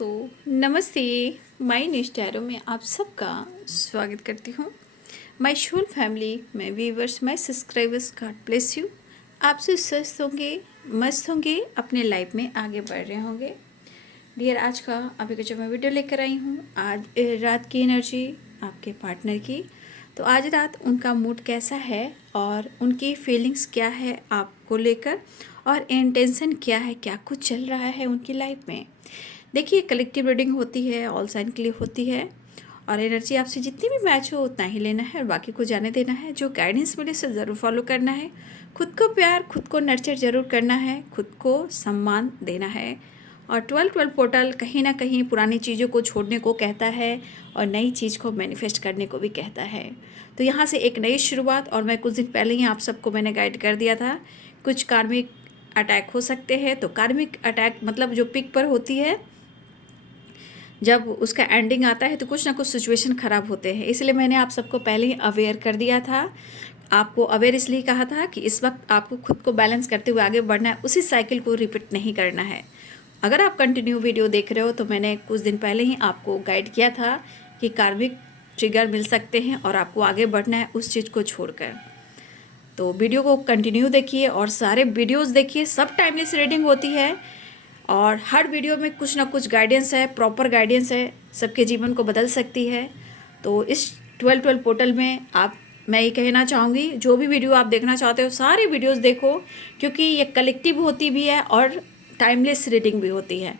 नमस्ते। My news tarot में आप सबका स्वागत करती हूँ। My whole family, my viewers, my subscribers, God bless you. आप सब स्वस्थ होंगे, मस्त होंगे, अपने लाइफ में आगे बढ़ रहे होंगे। डियर, आज का अभी का जो मैं वीडियो लेकर आई हूँ, आज रात की एनर्जी आपके पार्टनर की। तो आज रात उनका मूड कैसा है और उनकी फीलिंग्स क्या है आपको लेकर, और इंटेंशन क्या है, क्या कुछ चल रहा है उनकी लाइफ में। देखिए, कलेक्टिव रीडिंग होती है, ऑल साइन के लिए होती है, और एनर्जी आपसे जितनी भी मैच हो उतना ही लेना है और बाकी को जाने देना है। जो गाइडेंस मिले उसे ज़रूर फॉलो करना है। खुद को प्यार, खुद को नर्चर ज़रूर करना है, खुद को सम्मान देना है। और 12-12 पोर्टल कहीं ना कहीं पुरानी चीज़ों को छोड़ने को कहता है और नई चीज़ को मैनिफेस्ट करने को भी कहता है। तो यहाँ से एक नई शुरुआत। और मैं कुछ दिन पहले ही आप सबको मैंने गाइड कर दिया था, कुछ कार्मिक अटैक हो सकते हैं। तो कार्मिक अटैक मतलब जो पिक पर होती है, जब उसका एंडिंग आता है तो कुछ ना कुछ सिचुएशन ख़राब होते हैं। इसलिए मैंने आप सबको पहले ही अवेयर कर दिया था। आपको अवेयर इसलिए कहा था कि इस वक्त आपको खुद को बैलेंस करते हुए आगे बढ़ना है, उसी साइकिल को रिपीट नहीं करना है। अगर आप कंटिन्यू वीडियो देख रहे हो तो मैंने कुछ दिन पहले ही आपको गाइड किया था कि कार्मिक ट्रिगर मिल सकते हैं और आपको आगे बढ़ना है उस चीज़ को छोड़कर। तो वीडियो को कंटिन्यू देखिए और सारे वीडियोज़ देखिए, सब टाइमलेस रीडिंग होती है और हर वीडियो में कुछ ना कुछ गाइडेंस है, प्रॉपर गाइडेंस है, सबके जीवन को बदल सकती है। तो इस 12-12 पोर्टल में मैं ये कहना चाहूँगी, जो भी वीडियो आप देखना चाहते हो सारे वीडियोस देखो, क्योंकि ये कलेक्टिव होती भी है और टाइमलेस रीडिंग भी होती है।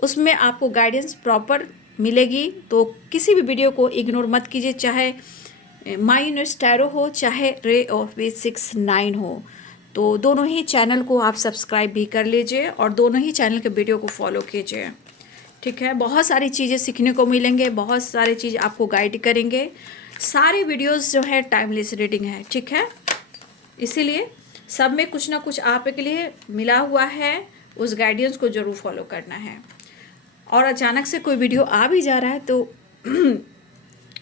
उसमें आपको गाइडेंस प्रॉपर मिलेगी। तो किसी भी वीडियो को इग्नोर मत कीजिए, चाहे माय न्यूज़ टैरो हो, चाहे रे ऑफ V69 हो। तो दोनों ही चैनल को आप सब्सक्राइब भी कर लीजिए और दोनों ही चैनल के वीडियो को फॉलो कीजिए, ठीक है। बहुत सारी चीज़ें सीखने को मिलेंगे, बहुत सारी चीज़ आपको गाइड करेंगे। सारे वीडियोस जो है टाइमलेस रीडिंग है, ठीक है। इसीलिए सब में कुछ ना कुछ आपके लिए मिला हुआ है, उस गाइडेंस को ज़रूर फॉलो करना है। और अचानक से कोई वीडियो आ भी जा रहा है तो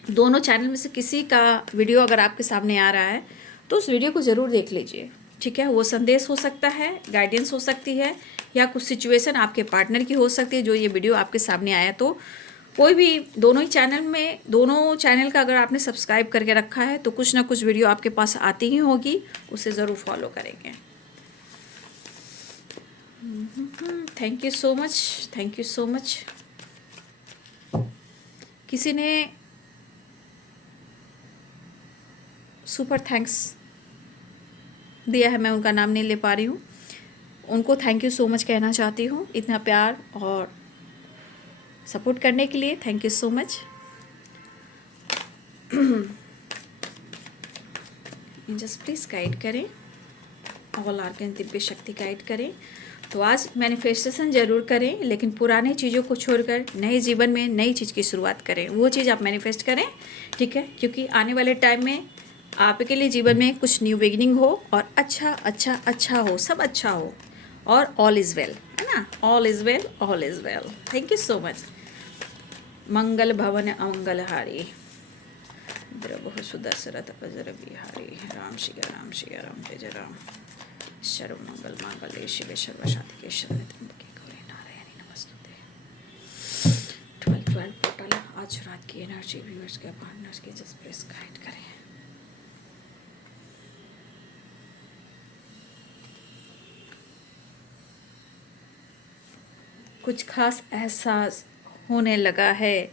दोनों चैनल में से किसी का वीडियो अगर आपके सामने आ रहा है तो उस वीडियो को ज़रूर देख लीजिए, ठीक है। वो संदेश हो सकता है, गाइडेंस हो सकती है, या कुछ सिचुएशन आपके पार्टनर की हो सकती है जो ये वीडियो आपके सामने आया। तो कोई भी दोनों ही चैनल में, दोनों चैनल का अगर आपने सब्सक्राइब करके रखा है तो कुछ ना कुछ वीडियो आपके पास आती ही होगी, उसे ज़रूर फॉलो करेंगे। Thank you so much, thank you so much. किसी ने सुपर थैंक्स दिया है, मैं उनका नाम नहीं ले पा रही हूँ। उनको थैंक यू सो मच कहना चाहती हूँ, इतना प्यार और सपोर्ट करने के लिए। Thank you so much. Just please guide करें, ऑल आर्गन दिव्य शक्ति गाइड करें। तो आज मैनिफेस्टेशन ज़रूर करें, लेकिन पुराने चीज़ों को छोड़कर नए जीवन में नई चीज़ की शुरुआत करें। वो चीज़ आप मैनिफेस्ट करें, ठीक है, क्योंकि आने वाले टाइम में आपके लिए जीवन में कुछ न्यू बिगिनिंग हो और अच्छा अच्छा अच्छा हो, सब अच्छा हो, और ऑल इज़ वेल, है ना। All is well, all is well. Thank you so much. मंगल भवन अमंगलहारी, द्रव सुदशरथ अजर बिहारी, राम श्री राम जय जय राम। सर्व मंगल मांगल्ये शिवे सर्वशांतिके शरण्ये त्र्यंबके गौरी नारायणी नमस्तुते। 12-12 पोर्टल आज रात की एनर्जी व्यूअर्स के पार्टनर्स के जस्ट प्लीज गाइड करें। कुछ खास एहसास होने लगा है,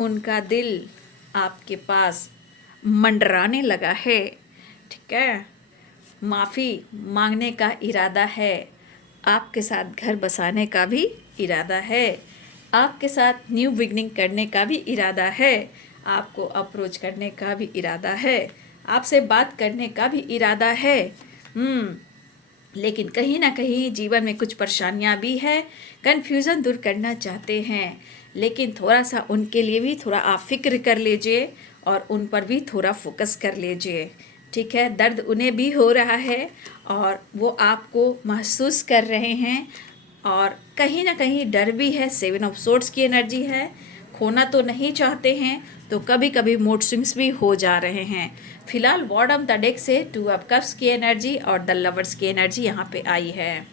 उनका दिल आपके पास मंडराने लगा है, ठीक है। माफ़ी मांगने का इरादा है, आपके साथ घर बसाने का भी इरादा है, आपके साथ न्यू बिगनिंग करने का भी इरादा है, आपको अप्रोच करने का भी इरादा है, आपसे बात करने का भी इरादा है। लेकिन कहीं ना कहीं जीवन में कुछ परेशानियां भी है, कन्फ्यूज़न दूर करना चाहते हैं, लेकिन थोड़ा सा उनके लिए भी थोड़ा आप फिक्र कर लीजिए और उन पर भी थोड़ा फोकस कर लीजिए, ठीक है। दर्द उन्हें भी हो रहा है और वो आपको महसूस कर रहे हैं, और कहीं ना कहीं डर भी है। 7 ऑफ सोर्ड्स की एनर्जी है, खोना तो नहीं चाहते हैं, तो कभी कभी मूड स्विंग्स भी हो जा रहे हैं। फिलहाल बॉटम द डेक से 2 ऑफ कप्स की एनर्जी और द लवर्स की एनर्जी यहाँ पे आई है।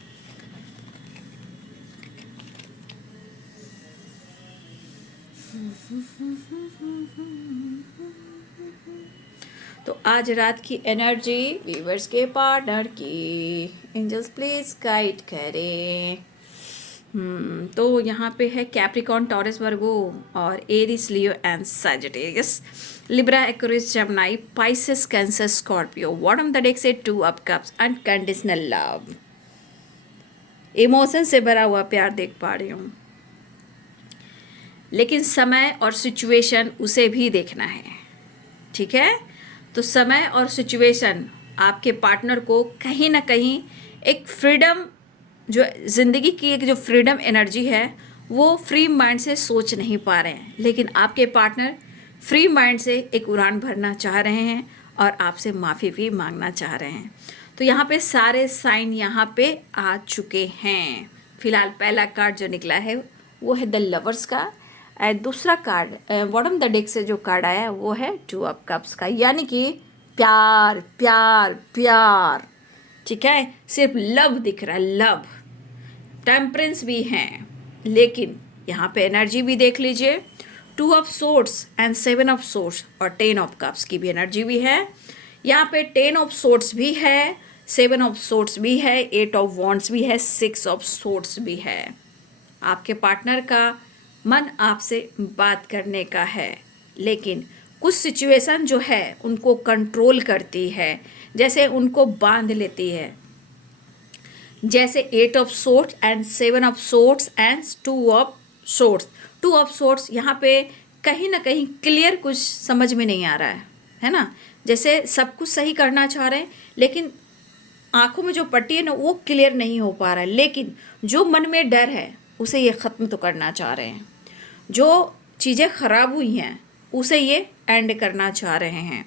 तो आज रात की एनर्जी व्यूवर्स के पार्टनर की एंजल्स प्लीज गाइड करें। तो यहाँ पे है कैप्रिकॉन, टॉरस, वर्गो और Aries, Leo and Sagittarius, Libra, Aquarius, Gemini, Pisces, Cancer, Scorpio. Bottom the deck से 2 of cups, unconditional love, emotion से भरा हुआ प्यार देख पा रही हूँ, लेकिन समय और सिचुएशन उसे भी देखना है। ठीक है, तो समय और सिचुएशन आपके पार्टनर को कहीं ना कहीं एक फ्रीडम, जो ज़िंदगी की एक जो फ्रीडम एनर्जी है, वो फ्री माइंड से सोच नहीं पा रहे हैं, लेकिन आपके पार्टनर फ्री माइंड से एक उड़ान भरना चाह रहे हैं और आपसे माफ़ी भी मांगना चाह रहे हैं। तो यहाँ पे सारे साइन यहाँ पे आ चुके हैं। फिलहाल पहला कार्ड जो निकला है वो है द लवर्स का, दूसरा कार्ड बॉटम द डेक से जो कार्ड आया वो है 2 ऑफ कप्स का, यानी कि प्यार प्यार प्यार। ठीक है, सिर्फ लव दिख रहा है, लव। टेम्परेंस भी हैं, लेकिन यहाँ पे एनर्जी भी देख लीजिए, 2 of swords and 7 of swords और 10 ऑफ कप्स की भी एनर्जी भी है। यहाँ पे 10 ऑफ सोर्ड्स भी है, 7 ऑफ सोर्ड्स भी है, 8 ऑफ वॉन्ड्स भी है, 6 ऑफ सोर्ड्स भी है। आपके पार्टनर का मन आपसे बात करने का है, लेकिन कुछ सिचुएशन जो है उनको कंट्रोल करती है, जैसे उनको बांध लेती है, जैसे 8 of swords and 7 of swords and 2 of swords. 2 of swords यहाँ पे कहीं ना कहीं क्लियर कुछ समझ में नहीं आ रहा है ना, जैसे सब कुछ सही करना चाह रहे हैं, लेकिन आंखों में जो पट्टी है ना वो क्लियर नहीं हो पा रहा है, लेकिन जो मन में डर है उसे ये ख़त्म तो करना चाह रहे हैं, जो चीज़ें ख़राब हुई हैं उसे ये एंड करना चाह रहे हैं।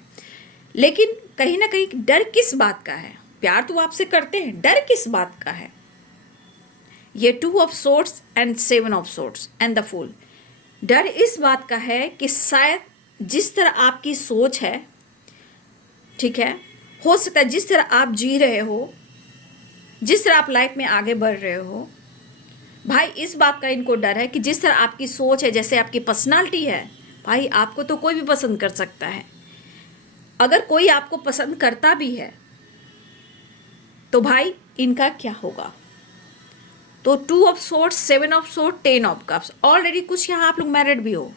लेकिन कहीं ना कहीं डर किस बात का है? प्यार तो आपसे करते हैं, डर किस बात का है? ये 2 of swords and 7 of swords and the fool. डर इस बात का है कि शायद जिस तरह आपकी सोच है, ठीक है, हो सकता है जिस तरह आप जी रहे हो, जिस तरह आप लाइफ में आगे बढ़ रहे हो, भाई इस बात का इनको डर है कि जिस तरह आपकी सोच है, जैसे आपकी पर्सनालिटी है, भाई आपको तो कोई भी पसंद कर सकता है। अगर कोई आपको पसंद करता भी है तो भाई इनका क्या होगा? तो 2 of swords, 7 of sword, 10 of cups. Already कुछ यहाँ आप लोग मैरिड भी हो,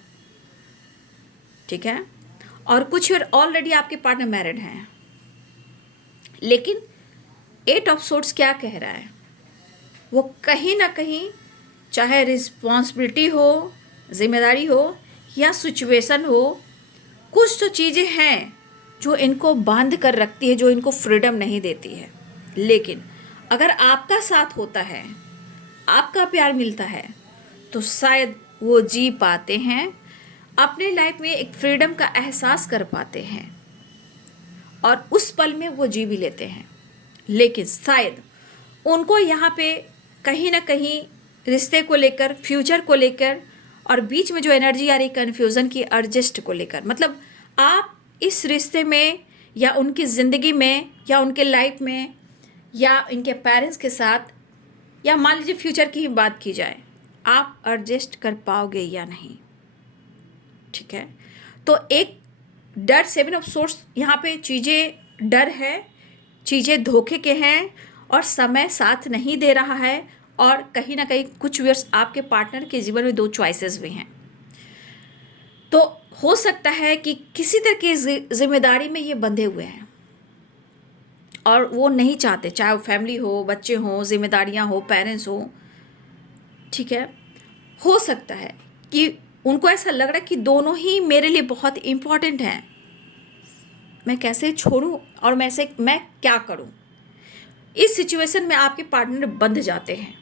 ठीक है, और कुछ ऑलरेडी आपके पार्टनर मैरिड हैं, लेकिन 8 ऑफ सोर्ड्स क्या कह रहा है? वो कहीं ना कहीं चाहे रिस्पॉन्सिबिलिटी हो, जिम्मेदारी हो या सिचुएशन हो, कुछ तो चीज़ें हैं जो इनको बांध कर रखती है, जो इनको फ्रीडम नहीं देती है। लेकिन अगर आपका साथ होता है, आपका प्यार मिलता है, तो शायद वो जी पाते हैं, अपने लाइफ में एक फ्रीडम का एहसास कर पाते हैं और उस पल में वो जी भी लेते हैं। लेकिन शायद उनको यहाँ पे कहीं ना कहीं रिश्ते को लेकर, फ्यूचर को लेकर और बीच में जो एनर्जी आ रही कन्फ्यूज़न की, एडजस्ट को लेकर, मतलब आप इस रिश्ते में या उनकी ज़िंदगी में या उनके लाइफ में या इनके पेरेंट्स के साथ, या मान लीजिए फ्यूचर की ही बात की जाए, आप एडजस्ट कर पाओगे या नहीं? ठीक है, तो एक डर, 7 ऑफ सोर्स, यहाँ पे चीज़ें डर है, चीज़ें धोखे के हैं और समय साथ नहीं दे रहा है, और कहीं ना कहीं कुछ व्यूअर्स आपके पार्टनर के जीवन में 2 चॉइसेस भी हैं। तो हो सकता है कि किसी तरह की जिम्मेदारी में ये बंधे हुए हैं और वो नहीं चाहते, चाहे वो फैमिली हो, बच्चे हों, जिम्मेदारियां हो, पेरेंट्स हो, ठीक है। हो सकता है कि उनको ऐसा लग रहा है कि दोनों ही मेरे लिए बहुत इम्पॉर्टेंट हैं, मैं कैसे छोड़ूं और मैं क्या करूं? इस सिचुएशन में आपके पार्टनर बंध जाते हैं।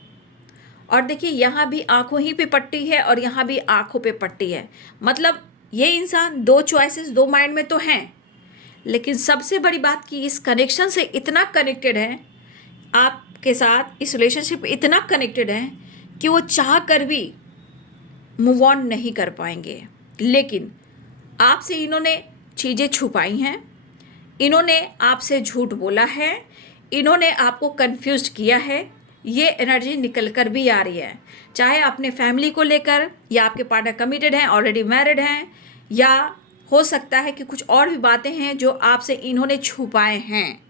और देखिए यहाँ भी आंखों ही पे पट्टी है और यहाँ भी आंखों पे पट्टी है, मतलब ये इंसान 2 चॉइसेस, 2 माइंड में तो हैं, लेकिन सबसे बड़ी बात कि इस कनेक्शन से इतना कनेक्टेड है आपके साथ, इस रिलेशनशिप इतना कनेक्टेड है कि वो चाह कर भी मूव ऑन नहीं कर पाएंगे। लेकिन आपसे इन्होंने चीज़ें छुपाई हैं, इन्होंने आपसे झूठ बोला है, इन्होंने आपको कंफ्यूज किया है, ये एनर्जी निकल कर भी आ रही है, चाहे अपने फैमिली को लेकर, या आपके पार्टनर कमिटेड हैं, ऑलरेडी मैरिड हैं, या हो सकता है कि कुछ और भी बातें हैं जो आपसे इन्होंने छुपाए हैं।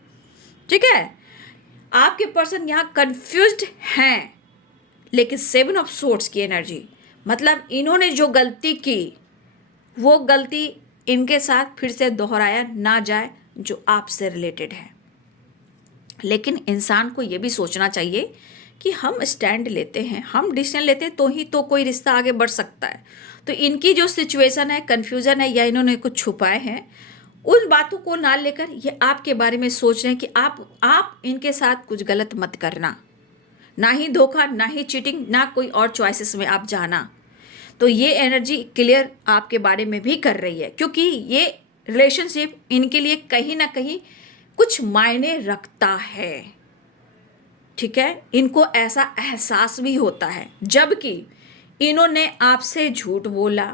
ठीक है, आपके पर्सन यहाँ कंफ्यूज्ड हैं, लेकिन 7 ऑफ सोर्ड्स की एनर्जी मतलब इन्होंने जो गलती की वो गलती इनके साथ फिर से दोहराया ना जाए जो आपसे रिलेटेड है। लेकिन इंसान को ये भी सोचना चाहिए कि हम स्टैंड लेते हैं, हम डिसीजन लेते हैं, तो ही तो कोई रिश्ता आगे बढ़ सकता है। तो इनकी जो सिचुएशन है, कन्फ्यूज़न है, या इन्होंने कुछ छुपाए हैं, उन बातों को ना लेकर ये आपके बारे में सोच रहे हैं कि आप इनके साथ कुछ गलत मत करना, ना ही धोखा, ना ही चीटिंग, ना कोई और चॉइसेस में आप जाना। तो ये एनर्जी क्लियर आपके बारे में भी कर रही है, क्योंकि ये रिलेशनशिप इनके लिए कहीं ना कहीं कुछ मायने रखता है। ठीक है, इनको ऐसा एहसास भी होता है, जबकि इन्होंने आपसे झूठ बोला,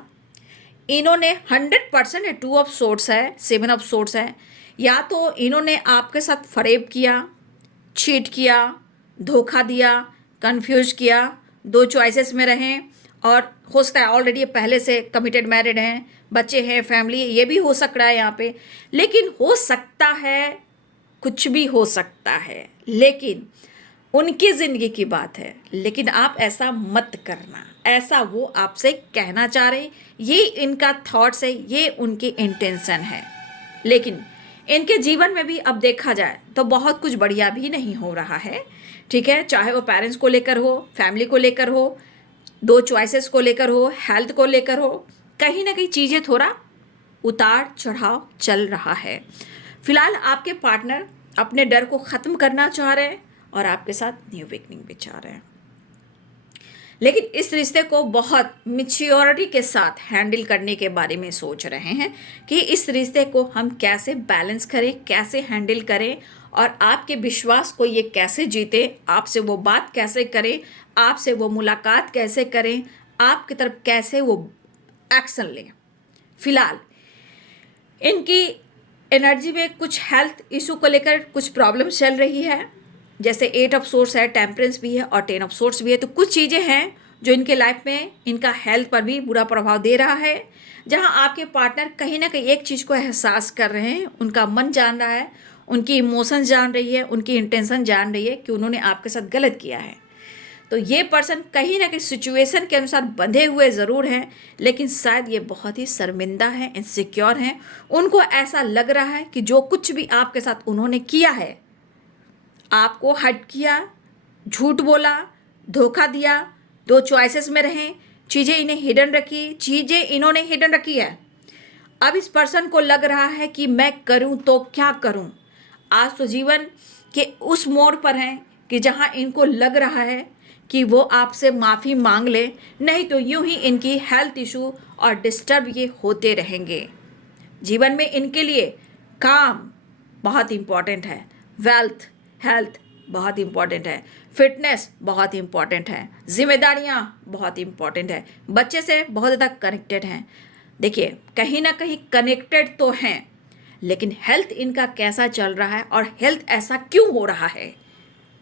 इन्होंने 100% 2 ऑफ सोर्ड्स है, 7 ऑफ सोर्ड्स है, या तो इन्होंने आपके साथ फरेब किया, चीट किया, धोखा दिया, कंफ्यूज किया, 2 चॉइसेस में रहें, और हो सकता है ऑलरेडी पहले से कमिटेड मैरिड हैं, बच्चे हैं, फैमिली, ये भी हो सकता है यहाँ पे। लेकिन हो सकता है, कुछ भी हो सकता है, लेकिन उनकी ज़िंदगी की बात है। लेकिन आप ऐसा मत करना, ऐसा वो आपसे कहना चाह रहे, ये इनका थॉट्स है, ये उनकी इंटेंशन है। लेकिन इनके जीवन में भी अब देखा जाए तो बहुत कुछ बढ़िया भी नहीं हो रहा है। ठीक है, चाहे वो पेरेंट्स को लेकर हो, फैमिली को लेकर हो, 2 चॉइसेस को लेकर हो, हेल्थ को लेकर हो, कहीं ना कहीं चीज़ें थोड़ा उतार चढ़ाव चल रहा है। फिलहाल आपके पार्टनर अपने डर को ख़त्म करना चाह रहे हैं और आपके साथ न्यू बिगनिंग भी चाह रहे हैं, लेकिन इस रिश्ते को बहुत मैच्योरिटी के साथ हैंडल करने के बारे में सोच रहे हैं कि इस रिश्ते को हम कैसे बैलेंस करें, कैसे हैंडल करें, और आपके विश्वास को ये कैसे जीते, आपसे वो बात कैसे करें, आपसे वो मुलाकात कैसे करें, आपकी तरफ कैसे वो एक्शन लें। फिलहाल इनकी एनर्जी में कुछ हेल्थ इशू को लेकर कुछ प्रॉब्लम चल रही है, जैसे 8 ऑफ सोर्स है, टेम्परेंस भी है और 10 ऑफ सोर्स भी है। तो कुछ चीज़ें हैं जो इनके लाइफ में इनका हेल्थ पर भी बुरा प्रभाव दे रहा है, जहां आपके पार्टनर कहीं ना कहीं एक चीज़ को एहसास कर रहे हैं, उनका मन जान रहा है, उनकी इमोशन जान रही है, उनकी इंटेंशन जान रही है कि उन्होंने आपके साथ गलत किया है। तो ये पर्सन कहीं ना कहीं सिचुएशन के अनुसार बंधे हुए ज़रूर हैं, लेकिन शायद ये बहुत ही शर्मिंदा है, इनसिक्योर हैं। उनको ऐसा लग रहा है कि जो कुछ भी आपके साथ उन्होंने किया है, आपको हर्ट किया, झूठ बोला, धोखा दिया, 2 चॉइसेस में रहें, चीज़ें इन्हें हिडन रखी, चीज़ें इन्होंने हिडन रखी है। अब इस पर्सन को लग रहा है कि मैं करूं तो क्या करूं। आज तो जीवन के उस मोड़ पर हैं कि जहां इनको लग रहा है कि वो आपसे माफ़ी मांग ले, नहीं तो यूं ही इनकी हेल्थ इशू और डिस्टर्ब ये होते रहेंगे। जीवन में इनके लिए काम बहुत इम्पॉर्टेंट है, वेल्थ, हेल्थ बहुत इम्पॉर्टेंट है, फिटनेस बहुत इम्पॉर्टेंट है, जिम्मेदारियां बहुत इम्पॉर्टेंट है, बच्चे से बहुत ज़्यादा कनेक्टेड हैं। देखिए, कहीं ना कहीं कनेक्टेड तो हैं, लेकिन हेल्थ इनका कैसा चल रहा है और हेल्थ ऐसा क्यों हो रहा है,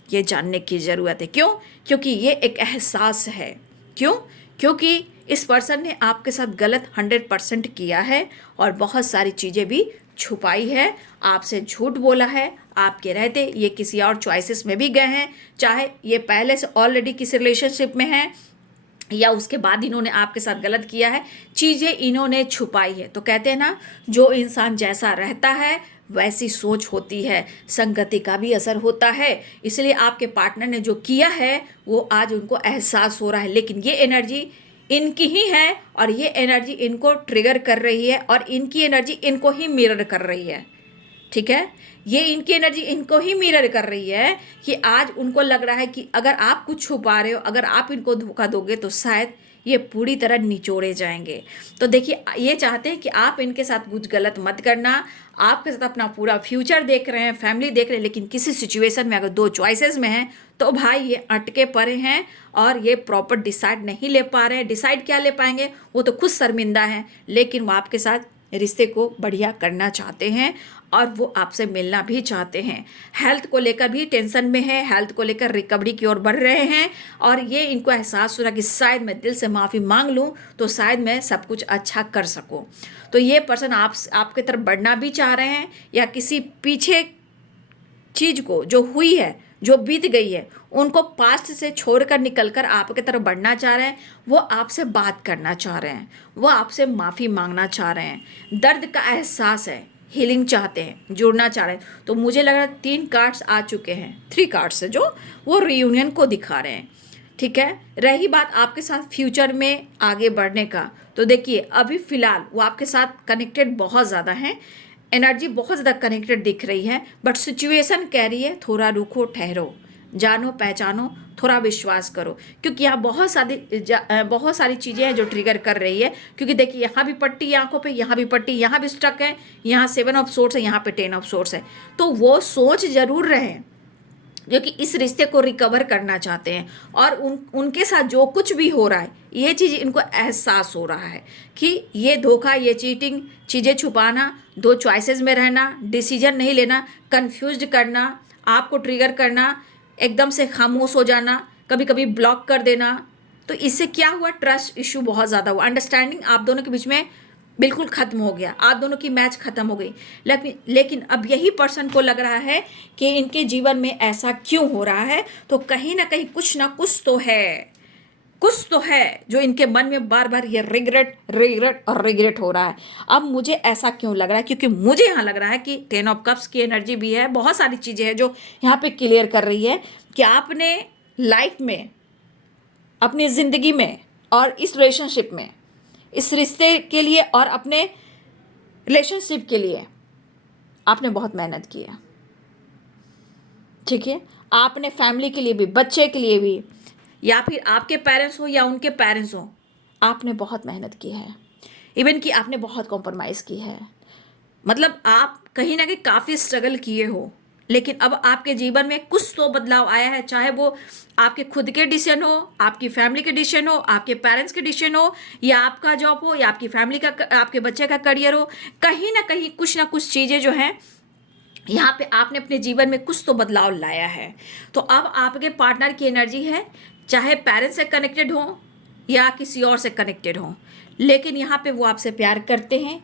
ये जानने की ज़रूरत है। क्यों? क्योंकि ये एक एहसास है। क्यों? क्योंकि इस पर्सन ने आपके साथ गलत 100% किया है और बहुत सारी चीज़ें भी छुपाई है, आपसे झूठ बोला है, आपके रहते ये किसी और चॉइसेस में भी गए हैं, चाहे ये पहले से ऑलरेडी किसी रिलेशनशिप में हैं या उसके बाद इन्होंने आपके साथ गलत किया है, चीज़ें इन्होंने छुपाई है। तो कहते हैं ना, जो इंसान जैसा रहता है वैसी सोच होती है, संगति का भी असर होता है। इसलिए आपके पार्टनर ने जो किया है वो आज उनको एहसास हो रहा है, लेकिन ये एनर्जी इनकी ही है और ये एनर्जी इनको ट्रिगर कर रही है और इनकी एनर्जी इनको ही मिरर कर रही है। ठीक है, ये इनकी एनर्जी इनको ही मिरर कर रही है कि आज उनको लग रहा है कि अगर आप कुछ छुपा रहे हो, अगर आप इनको धोखा दोगे तो शायद ये पूरी तरह निचोड़े जाएंगे। तो देखिए, ये चाहते हैं कि आप इनके साथ कुछ गलत मत करना, आपके साथ अपना पूरा फ्यूचर देख रहे हैं, फैमिली देख रहे हैं, लेकिन किसी सिचुएशन में अगर 2 चॉइसेस में हैं तो भाई ये अटके पड़े हैं और ये प्रॉपर डिसाइड नहीं ले पा रहे हैं। डिसाइड क्या ले पाएंगे, वो तो खुद शर्मिंदा हैं, लेकिन वो आपके साथ रिश्ते को बढ़िया करना चाहते हैं और वो आपसे मिलना भी चाहते हैं। हेल्थ को लेकर भी टेंशन में है, हेल्थ को लेकर रिकवरी की ओर बढ़ रहे हैं, और ये इनको एहसास हो रहा कि शायद मैं दिल से माफ़ी मांग लूँ तो शायद मैं सब कुछ अच्छा कर सकूँ। तो ये पर्सन आपके तरफ बढ़ना भी चाह रहे हैं, या किसी पीछे चीज को जो हुई है, जो बीत गई है, उनको पास्ट से छोड़कर निकलकर आपके तरफ बढ़ना चाह रहे हैं। वो आपसे बात करना चाह रहे हैं, वो आपसे माफ़ी मांगना चाह रहे हैं, दर्द का एहसास है, हीलिंग चाहते हैं, जुड़ना चाह रहे हैं। तो मुझे लग रहा है 3 कार्ड्स आ चुके हैं, 3 कार्ड्स है जो वो रियूनियन को दिखा रहे हैं। ठीक है, रही बात आपके साथ फ्यूचर में आगे बढ़ने का, तो देखिए अभी फ़िलहाल वो आपके साथ कनेक्टेड बहुत ज़्यादा हैं, एनर्जी बहुत ज़्यादा कनेक्टेड दिख रही है, बट सिचुएशन कह रही है थोड़ा रुको, ठहरो, जानो पहचानो, थोड़ा विश्वास करो, क्योंकि यहाँ बहुत सारी चीज़ें हैं जो ट्रिगर कर रही है। क्योंकि देखिए यहाँ भी पट्टी आंखों पे, यहाँ भी पट्टी, यहाँ भी स्टक है, यहाँ 7 ऑफ सोर्स है, यहाँ पे 10 ऑफ सोर्स है। तो वो सोच जरूर रहे हैं जो कि इस रिश्ते को रिकवर करना चाहते हैं, और उनके साथ जो कुछ भी हो रहा है ये चीज़ इनको एहसास हो रहा है कि ये धोखा, ये चीटिंग, चीज़ें छुपाना, 2 चॉइसेस में रहना, डिसीजन नहीं लेना, कंफ्यूज्ड करना, आपको ट्रिगर करना, एकदम से खामोश हो जाना, कभी कभी ब्लॉक कर देना। तो इससे क्या हुआ, ट्रस्ट इशू बहुत ज़्यादा हुआ, अंडरस्टैंडिंग आप दोनों के बीच में बिल्कुल खत्म हो गया, आप दोनों की मैच खत्म हो गई। लेकिन अब यही पर्सन को लग रहा है कि इनके जीवन में ऐसा क्यों हो रहा है, तो कहीं ना कहीं कुछ ना कुछ तो है, कुछ तो है जो इनके मन में बार बार ये रिग्रेट रिग्रेट और रिग्रेट हो रहा है। अब मुझे ऐसा क्यों लग रहा है, क्योंकि मुझे यहाँ लग रहा है कि 10 ऑफ कप्स की एनर्जी भी है, बहुत सारी चीज़ें हैं जो यहाँ पे क्लियर कर रही है कि आपने लाइफ में, अपनी ज़िंदगी में और इस रिलेशनशिप में, इस रिश्ते के लिए और अपने रिलेशनशिप के लिए आपने बहुत मेहनत की है। ठीक है, आपने फैमिली के लिए भी, बच्चे के लिए भी, या फिर आपके पेरेंट्स हो या उनके पेरेंट्स हो, आपने बहुत मेहनत की है। इवन कि आपने बहुत कॉम्प्रोमाइज़ की है, मतलब आप कहीं ना कहीं काफ़ी स्ट्रगल किए हो। लेकिन अब आपके जीवन में कुछ तो बदलाव आया है, चाहे वो आपके खुद के डिसीजन हो, आपकी फैमिली के डिसीजन हो, आपके पेरेंट्स के डिसीजन हो, या आपका जॉब हो, या आपकी फैमिली का, आपके बच्चे का करियर हो। कहीं ना कुछ चीज़ें जो हैं यहाँ पे आपने अपने जीवन में कुछ तो बदलाव लाया है। तो अब आपके पार्टनर की एनर्जी है, चाहे पेरेंट्स से कनेक्टेड हो या किसी और से कनेक्टेड हो, लेकिन यहाँ पे वो आपसे प्यार करते हैं,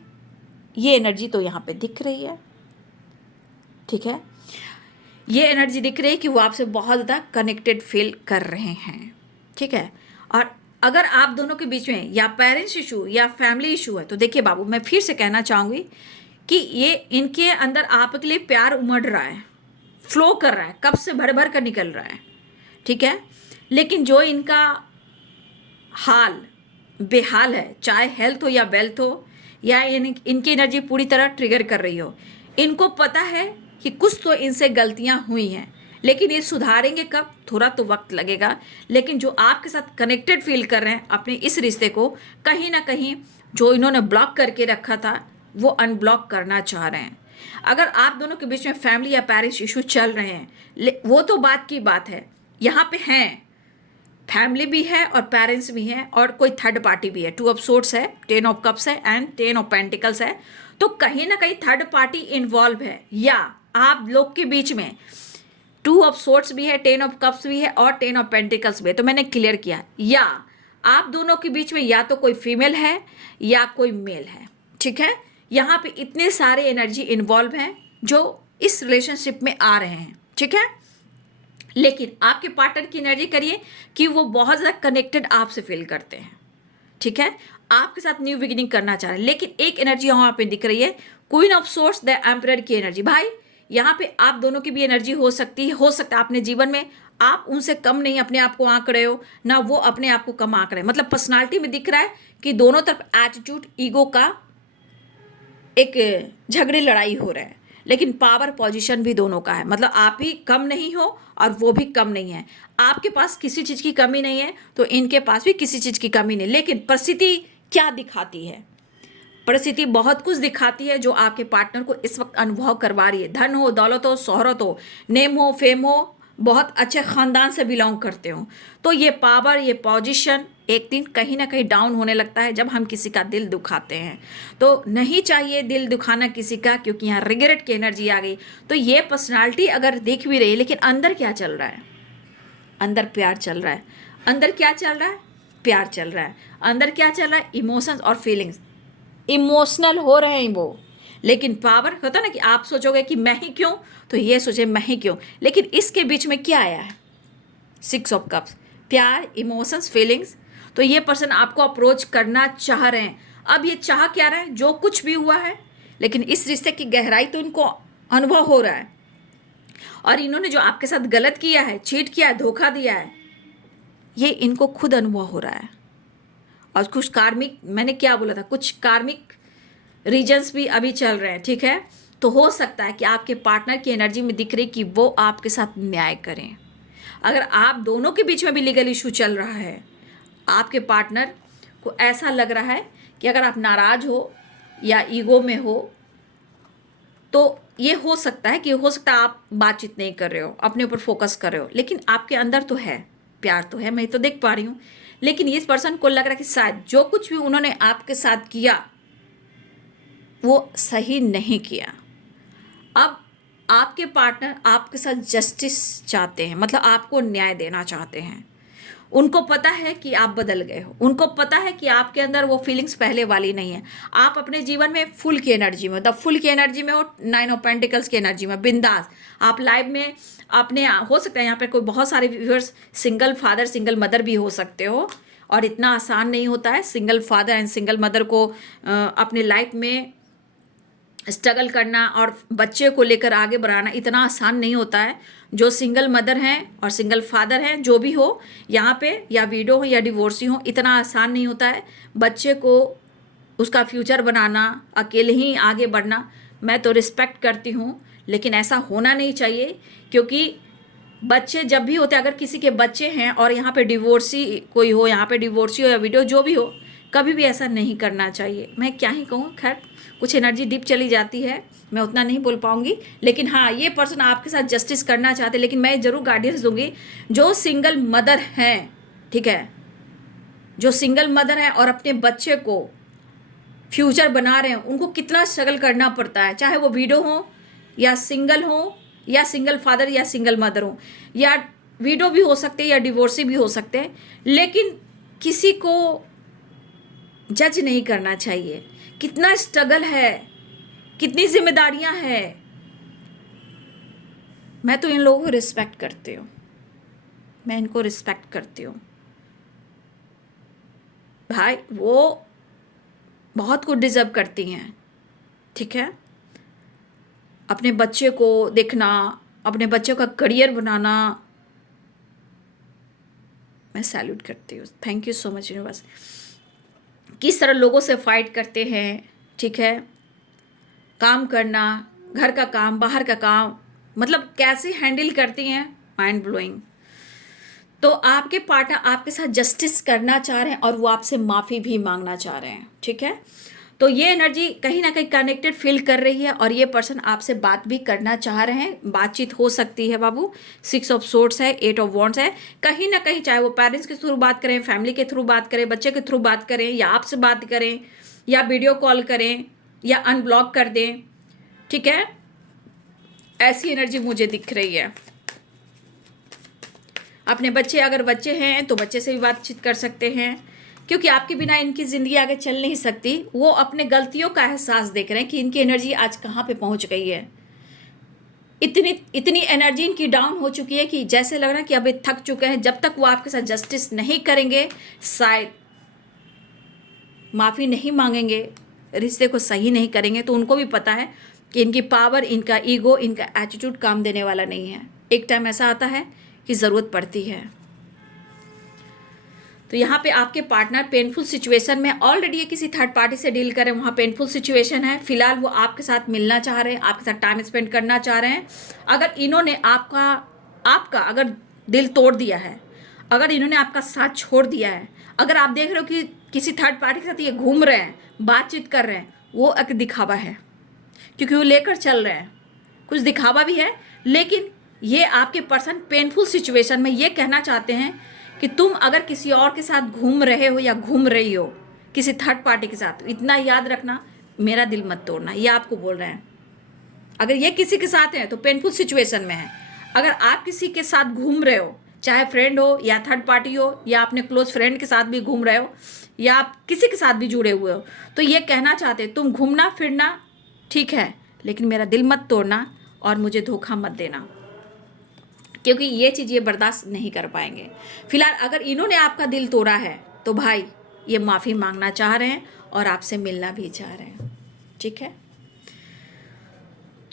ये एनर्जी तो यहाँ पे दिख रही है। ठीक है, ये एनर्जी दिख रही है कि वो आपसे बहुत ज़्यादा कनेक्टेड फील कर रहे हैं। ठीक है, और अगर आप दोनों के बीच में या पेरेंट्स इशू या फैमिली इशू है, तो देखिए बाबू, मैं फिर से कहना चाहूँगी कि ये इनके अंदर आपके लिए प्यार उमड़ रहा है, फ्लो कर रहा है, कब से भर भर कर निकल रहा है। ठीक है, लेकिन जो इनका हाल बेहाल है, चाहे हेल्थ हो या वेल्थ हो, या इनकी एनर्जी पूरी तरह ट्रिगर कर रही हो, इनको पता है कि कुछ तो इनसे गलतियां हुई हैं, लेकिन ये सुधारेंगे कब, थोड़ा तो वक्त लगेगा। लेकिन जो आपके साथ कनेक्टेड फील कर रहे हैं अपने इस रिश्ते को, कहीं ना कहीं जो इन्होंने ब्लॉक करके रखा था वो अनब्लॉक करना चाह रहे हैं। अगर आप दोनों के बीच में फैमिली या पेरेंट्स इशू चल रहे हैं, वो तो बात की बात है, यहाँ पे हैं, फैमिली भी है और पेरेंट्स भी हैं और कोई थर्ड पार्टी भी है। 2 ऑफ सोर्ड्स है, 10 ऑफ कप्स है एंड 10 ऑफ पेंटिकल्स है। तो कहीं ना कहीं थर्ड पार्टी इन्वॉल्व है, या आप लोग के बीच में 2 ऑफ सोर्ड्स भी है, 10 ऑफ कप्स भी है और 10 ऑफ पेंटिकल्स भी है। तो मैंने क्लियर किया, या आप दोनों के बीच में या तो कोई फीमेल है या कोई मेल है। ठीक है, यहाँ पे इतने सारे एनर्जी इन्वॉल्व हैं जो इस रिलेशनशिप में आ रहे हैं। ठीक है, लेकिन आपके पार्टनर की एनर्जी करिए कि वो बहुत ज़्यादा कनेक्टेड आपसे फील करते हैं। ठीक है, आपके साथ न्यू बिगिनिंग करना चाह रहे हैं। लेकिन एक एनर्जी यहाँ पे दिख रही है, queen of source, the emperor की एनर्जी। भाई यहाँ पे आप दोनों की भी एनर्जी हो सकती है, हो सकता है अपने जीवन में आप उनसे कम नहीं अपने आप को आंक रहे हो, ना वो अपने आप को कम आंक रहे हैं। मतलब पर्सनालिटी में दिख रहा है कि दोनों तरफ एटीट्यूड, ईगो का एक झगड़े लड़ाई हो रहा है, लेकिन पावर पोजीशन भी दोनों का है। मतलब आप भी कम नहीं हो और वो भी कम नहीं है, आपके पास किसी चीज़ की कमी नहीं है तो इनके पास भी किसी चीज़ की कमी नहीं। लेकिन परिस्थिति क्या दिखाती है, परिस्थिति बहुत कुछ दिखाती है जो आपके पार्टनर को इस वक्त अनुभव करवा रही है। धन हो, दौलत हो, शोहरत हो, नेम हो, फेम हो, बहुत अच्छे ख़ानदान से बिलोंग करते हो, तो ये पावर, ये पोजीशन एक दिन कहीं ना कहीं डाउन होने लगता है जब हम किसी का दिल दुखाते हैं। तो नहीं चाहिए दिल दुखाना किसी का, क्योंकि यहाँ रिग्रेट की एनर्जी आ गई। तो ये पर्सनालिटी अगर दिख भी रही है, लेकिन अंदर क्या चल रहा है? अंदर प्यार चल रहा है। अंदर क्या चल रहा है? प्यार चल रहा है। अंदर क्या चल रहा है? इमोशंस और फीलिंग्स। इमोशनल हो रहे हैं वो, लेकिन पावर होता ना कि आप सोचोगे कि मैं ही क्यों, तो ये सोचे मैं ही क्यों, लेकिन इसके बीच में क्या आया है? 6 ऑफ कप्स, प्यार, इमोशंस, फीलिंग्स। तो ये पर्सन आपको अप्रोच करना चाह रहे हैं। अब ये चाह क्या रहे हैं? जो कुछ भी हुआ है, लेकिन इस रिश्ते की गहराई तो इनको अनुभव हो रहा है, और इन्होंने जो आपके साथ गलत किया है, चीट किया है, धोखा दिया है, ये इनको खुद अनुभव हो रहा है। और कुछ कार्मिक, मैंने क्या बोला था, कुछ कार्मिक रीजन्स भी अभी चल रहे हैं, ठीक है। तो हो सकता है कि आपके पार्टनर की एनर्जी में दिख रही कि वो आपके साथ न्याय करें। अगर आप दोनों के बीच में भी लीगल इशू चल रहा है, आपके पार्टनर को ऐसा लग रहा है कि अगर आप नाराज हो या ईगो में हो, तो ये हो सकता है आप बातचीत नहीं कर रहे हो, अपने ऊपर फोकस कर रहे हो, लेकिन आपके अंदर तो है, प्यार तो है, मैं तो देख पा रही हूँ। लेकिन इस पर्सन को लग रहा है कि शायद जो कुछ भी उन्होंने आपके साथ किया वो सही नहीं किया। अब आपके पार्टनर आपके साथ जस्टिस चाहते हैं, मतलब आपको न्याय देना चाहते हैं। उनको पता है कि आप बदल गए हो, उनको पता है कि आपके अंदर वो फीलिंग्स पहले वाली नहीं है। आप अपने जीवन में फुल की एनर्जी में, मतलब फुल की एनर्जी में हो, 9 ऑफ पेंटिकल्स की एनर्जी में, बिंदास। आप लाइफ में अपने, हो सकता है यहाँ पे कोई बहुत सारे viewers single father single mother भी हो सकते हो, और इतना आसान नहीं होता है single father and single mother को अपने लाइफ में स्ट्रगल करना और बच्चे को लेकर आगे बढ़ाना इतना आसान नहीं होता है। जो सिंगल मदर हैं और सिंगल फादर हैं, जो भी हो यहाँ पे, या वीडो हो या डिवोर्सी हो, इतना आसान नहीं होता है बच्चे को उसका फ्यूचर बनाना, अकेले ही आगे बढ़ना। मैं तो रिस्पेक्ट करती हूँ, लेकिन ऐसा होना नहीं चाहिए, क्योंकि बच्चे जब भी होते हैं, अगर किसी के बच्चे हैं और यहाँ पे डिवोर्सी कोई हो, यहाँ पे डिवोर्सी हो या वीडियो जो भी हो, कभी भी ऐसा नहीं करना चाहिए। मैं क्या ही कहूँ, खैर कुछ एनर्जी डीप चली जाती है, मैं उतना नहीं बोल पाऊंगी। लेकिन हाँ, ये पर्सन आपके साथ जस्टिस करना चाहते, लेकिन मैं ज़रूर गाइडेंस दूंगी। जो सिंगल मदर हैं, ठीक है, जो सिंगल मदर हैं और अपने बच्चे को फ्यूचर बना रहे हैं, उनको कितना स्ट्रगल करना पड़ता है, चाहे वो वीडो हो या सिंगल फादर या सिंगल मदर हो, या वीडो भी हो सकते हैं या डिवोर्सी भी हो सकते हैं। लेकिन किसी को जज नहीं करना चाहिए। कितना स्ट्रगल है, कितनी जिम्मेदारियां हैं। मैं तो इन लोगों को रिस्पेक्ट करती हूँ, मैं इनको रिस्पेक्ट करती हूँ भाई। वो बहुत कुछ डिजर्व करती हैं, ठीक है। अपने बच्चे को देखना, अपने बच्चों का करियर बनाना, मैं सैल्यूट करती हूँ। Thank you so much universe. किस तरह लोगों से फाइट करते हैं, ठीक है, काम करना, घर का काम, बाहर का काम, मतलब कैसे हैंडल करती हैं, माइंड ब्लोइंग। तो आपके पार्टनर आपके साथ जस्टिस करना चाह रहे हैं और वो आपसे माफ़ी भी मांगना चाह रहे हैं, ठीक है। तो ये एनर्जी कहीं ना कहीं कनेक्टेड फील कर रही है, और ये पर्सन आपसे बात भी करना चाह रहे हैं। बातचीत हो सकती है बाबू। 6 ऑफ सोर्ड्स है, 8 ऑफ वॉन्ड्स है। कहीं ना कहीं चाहे वो पेरेंट्स के थ्रू बात करें, फैमिली के थ्रू बात करें, बच्चे के थ्रू बात करें, या आपसे बात करें, या वीडियो कॉल करें, या अनब्लॉक कर दें, ठीक है। ऐसी एनर्जी मुझे दिख रही है। अपने बच्चे, अगर बच्चे हैं तो बच्चे से भी बातचीत कर सकते हैं, क्योंकि आपके बिना इनकी ज़िंदगी आगे चल नहीं सकती। वो अपने गलतियों का एहसास देख रहे हैं कि इनकी एनर्जी आज कहाँ पे पहुँच गई है। इतनी एनर्जी इनकी डाउन हो चुकी है कि जैसे लग रहा है कि अभी थक चुके हैं। जब तक वो आपके साथ जस्टिस नहीं करेंगे, शायद माफ़ी नहीं मांगेंगे, रिश्ते को सही नहीं करेंगे, तो उनको भी पता है कि इनकी पावर, इनका ईगो, इनका एटीट्यूड काम देने वाला नहीं है। एक टाइम ऐसा आता है कि ज़रूरत पड़ती है। तो यहाँ पे आपके पार्टनर पेनफुल सिचुएशन में ऑलरेडी ये किसी थर्ड पार्टी से डील करें, वहाँ पेनफुल सिचुएशन है। फिलहाल वो आपके साथ मिलना चाह रहे हैं, आपके साथ टाइम स्पेंड करना चाह रहे हैं। अगर इन्होंने आपका अगर दिल तोड़ दिया है, अगर इन्होंने आपका साथ छोड़ दिया है, अगर आप देख रहे हो कि किसी थर्ड पार्टी के साथ ये घूम रहे हैं, बातचीत कर रहे हैं, वो एक दिखावा है, क्योंकि वो लेकर चल रहे हैं। कुछ दिखावा भी है, लेकिन ये आपके पर्सन पेनफुल सिचुएशन में ये कहना चाहते हैं कि तुम अगर किसी और के साथ घूम रहे हो या घूम रही हो किसी थर्ड पार्टी के साथ, इतना याद रखना, मेरा दिल मत तोड़ना, ये आपको बोल रहे हैं। अगर ये किसी के साथ है तो पेनफुल सिचुएशन में है। अगर आप किसी के साथ घूम रहे हो, चाहे फ्रेंड हो या थर्ड पार्टी हो या अपने क्लोज फ्रेंड के साथ भी घूम रहे हो या आप किसी के साथ भी जुड़े हुए हो, तो ये कहना चाहते तुम घूमना फिरना ठीक है, लेकिन मेरा दिल मत तोड़ना और मुझे धोखा मत देना, क्योंकि ये चीज़ ये बर्दाश्त नहीं कर पाएंगे। फिलहाल अगर इन्होंने आपका दिल तोड़ा है तो भाई ये माफ़ी मांगना चाह रहे हैं और आपसे मिलना भी चाह रहे हैं, ठीक है।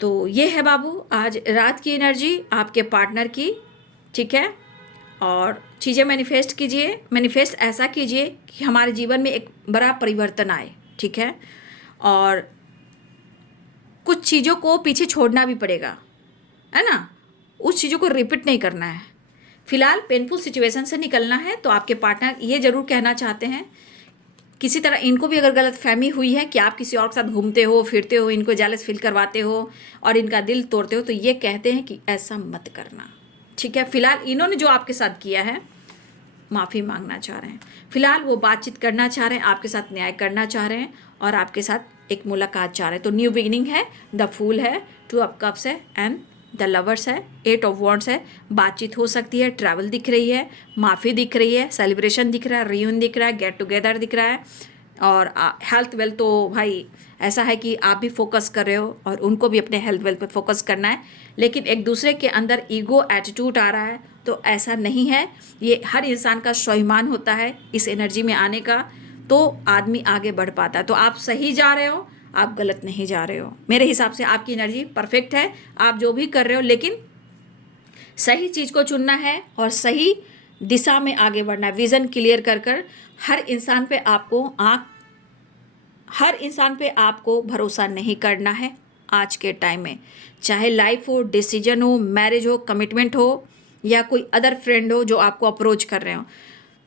तो ये है बाबू आज रात की एनर्जी आपके पार्टनर की, ठीक है। और चीज़ें मैनिफेस्ट कीजिए, मैनिफेस्ट ऐसा कीजिए कि हमारे जीवन में एक बड़ा परिवर्तन आए, ठीक है। और कुछ चीज़ों को पीछे छोड़ना भी पड़ेगा, है ना, उस चीज़ों को रिपीट नहीं करना है। फिलहाल पेनफुल सिचुएशन से निकलना है। तो आपके पार्टनर ये ज़रूर कहना चाहते हैं, किसी तरह इनको भी अगर गलत फहमी हुई है कि आप किसी और के साथ घूमते हो फिरते हो, इनको जेलस फील करवाते हो और इनका दिल तोड़ते हो, तो ये कहते हैं कि ऐसा मत करना, ठीक है। फिलहाल इन्होंने जो आपके साथ किया है माफ़ी मांगना चाह रहे हैं। फिलहाल वो बातचीत करना चाह रहे हैं, आपके साथ न्याय करना चाह रहे हैं और आपके साथ एक मुलाकात चाह रहे हैं। तो न्यू बिगिनिंग है, द फूल है, 2 ऑफ कप्स है एंड द लवर्स है, 8 ऑफ वॉन्ड्स है। बातचीत हो सकती है, ट्रैवल दिख रही है, माफ़ी दिख रही है, सेलिब्रेशन दिख रहा है, रियून दिख रहा है, गेट टुगेदर दिख रहा है। और हेल्थ वेल्थ तो भाई ऐसा है कि आप भी फोकस कर रहे हो और उनको भी अपने हेल्थ वेल्थ पे फोकस करना है, लेकिन एक दूसरे के अंदर ईगो एटीट्यूड आ रहा है, तो ऐसा नहीं है। ये हर इंसान का स्वाभिमान होता है इस एनर्जी में आने का, तो आदमी आगे बढ़ पाता है। तो आप सही जा रहे हो, आप गलत नहीं जा रहे हो। मेरे हिसाब से आपकी एनर्जी परफेक्ट है, आप जो भी कर रहे हो, लेकिन सही चीज़ को चुनना है और सही दिशा में आगे बढ़ना है, विज़न क्लियर कर कर। हर इंसान पे आपको भरोसा नहीं करना है आज के टाइम में, चाहे लाइफ हो, डिसीजन हो, मैरिज हो, कमिटमेंट हो या कोई अदर फ्रेंड हो जो आपको अप्रोच कर रहे हो।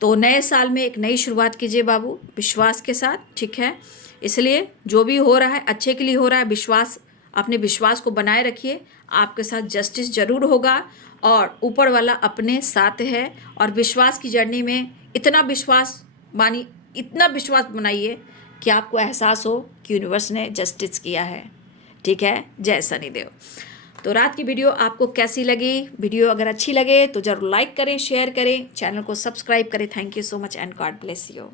तो नए साल में एक नई शुरुआत कीजिए बाबू, विश्वास के साथ, ठीक है। इसलिए जो भी हो रहा है अच्छे के लिए हो रहा है, विश्वास, अपने विश्वास को बनाए रखिए, आपके साथ जस्टिस जरूर होगा और ऊपर वाला अपने साथ है। और विश्वास की जर्नी में इतना विश्वास बनाइए कि आपको एहसास हो कि यूनिवर्स ने जस्टिस किया है, ठीक है। जय शनिदेव। तो रात की वीडियो आपको कैसी लगी? वीडियो अगर अच्छी लगे तो ज़रूर लाइक करें, शेयर करें, चैनल को सब्सक्राइब करें। Thank you so much and God bless you.